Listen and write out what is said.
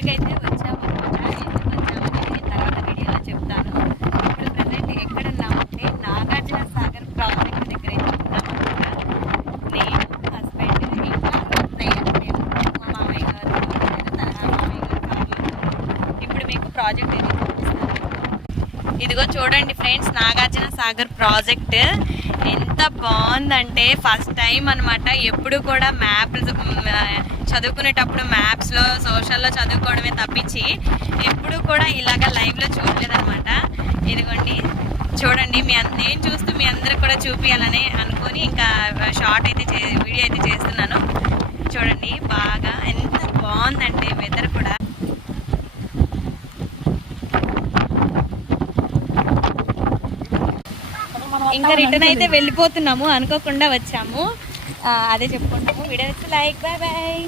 ఊరికైతే వచ్చాము అనమాట. ఎందుకు వచ్చామని తర్వాత వీడియోలో చెప్తాను. ఇప్పుడు ప్రజెంట్ ఎక్కడ ఉన్నామంటే నాగార్జున సాగర్ ప్రాజెక్ట్ దగ్గర అయితే ఉన్నాము అనమాట. నేను హస్బెండ్ ఇంకా మేము మా మామయ్య గారు మామయ్య గారు కార్లో ఇప్పుడు మీకు ప్రాజెక్ట్ అయితే చూపిస్తాను. ఇదిగో చూడండి ఫ్రెండ్స్, నాగార్జున సాగర్ ప్రాజెక్ట్ ఎంత బాగుందంటే ఫస్ట్ టైం అనమాట. ఎప్పుడు కూడా మ్యాప్స్ చదువుకునేటప్పుడు మ్యాప్స్లో సోషల్లో చదువుకోవడమే తప్పించి ఎప్పుడు కూడా ఇలాగ లైవ్లో చూడలేదన్నమాట. ఇదిగోండి చూడండి, నేను చూస్తూ మీ అందరికి కూడా చూపించాలని అనుకొని ఇంకా షార్ట్ అయితే వీడియో అయితే చేస్తున్నాను. చూడండి బాగా ఎంత బాగుందంటే వెదర్ కూడా. ఇంకా రిటర్న్ అయితే వెళ్ళిపోతున్నాము, అనుకోకుండా వచ్చాము. అదే చెప్పుకుంటాము. వీడియో వచ్చి లైక్, బాయ్ బాయ్.